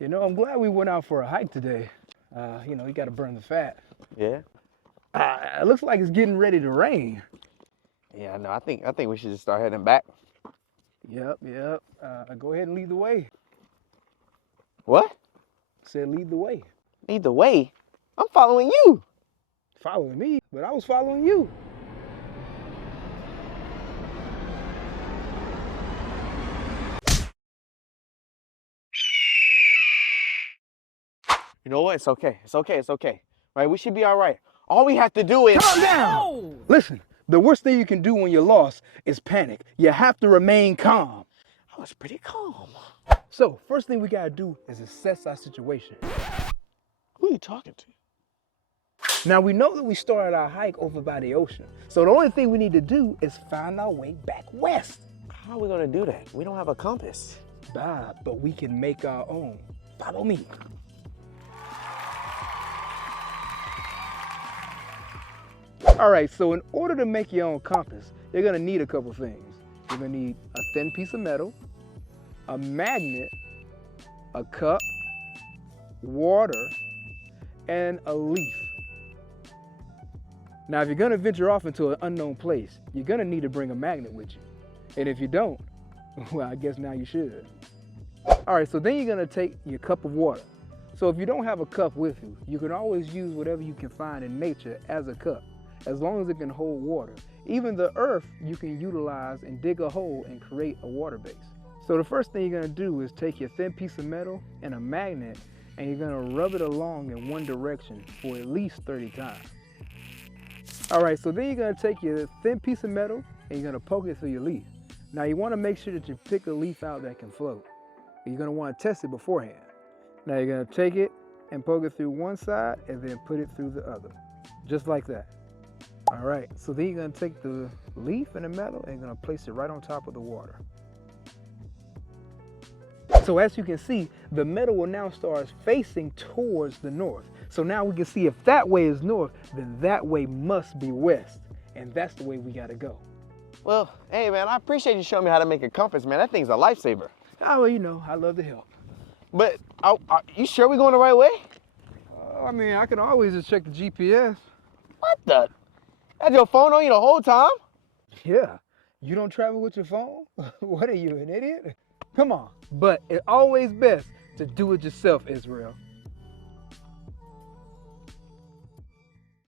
You know, I'm glad we went out for a hike today. You got to burn the fat. Yeah? It looks like it's getting ready to rain. Yeah, no, I think we should just start heading back. Yep. Go ahead and lead the way. What? Said lead the way. Lead the way? I'm following you. Following me, but I was following you. You know what? It's okay. Right? We should be all right. All we have to do is... Calm down! Listen, the worst thing you can do when you're lost is panic. You have to remain calm. I was pretty calm. So, first thing we gotta do is assess our situation. Who are you talking to? Now, we know that we started our hike over by the ocean. So the only thing we need to do is find our way back west. How are we gonna do that? We don't have a compass. But we can make our own. Follow me. All right, so in order to make your own compass, you're gonna need a couple things. You're gonna need a thin piece of metal, a magnet, a cup, water, and a leaf. Now, if you're gonna venture off into an unknown place, you're gonna need to bring a magnet with you. And if you don't, well, I guess now you should. All right, so then you're gonna take your cup of water. So if you don't have a cup with you, you can always use whatever you can find in nature as a cup, as long as it can hold water. Even the earth you can utilize and dig a hole and create a water base. So the first thing you're gonna do is take your thin piece of metal and a magnet, and you're gonna rub it along in one direction for at least 30 times. All right, so then you're gonna take your thin piece of metal and you're gonna poke it through your leaf. Now you wanna make sure that you pick a leaf out that can float. You're gonna wanna test it beforehand. Now you're gonna take it and poke it through one side and then put it through the other, just like that. All right, so then you're gonna take the leaf and the metal and you're gonna place it right on top of the water. So as you can see, the metal will now start facing towards the north. So now we can see if that way is north, then that way must be west. And that's the way we gotta go. Well, hey man, I appreciate you showing me how to make a compass, man. That thing's a lifesaver. Oh, well, you know, I love to help. But you sure we're going the right way? I mean, I can always just check the GPS. What the? Had your phone on you the whole time? Yeah, you don't travel with your phone? What are you, an idiot? Come on, but it's always best to do it yourself, Israel.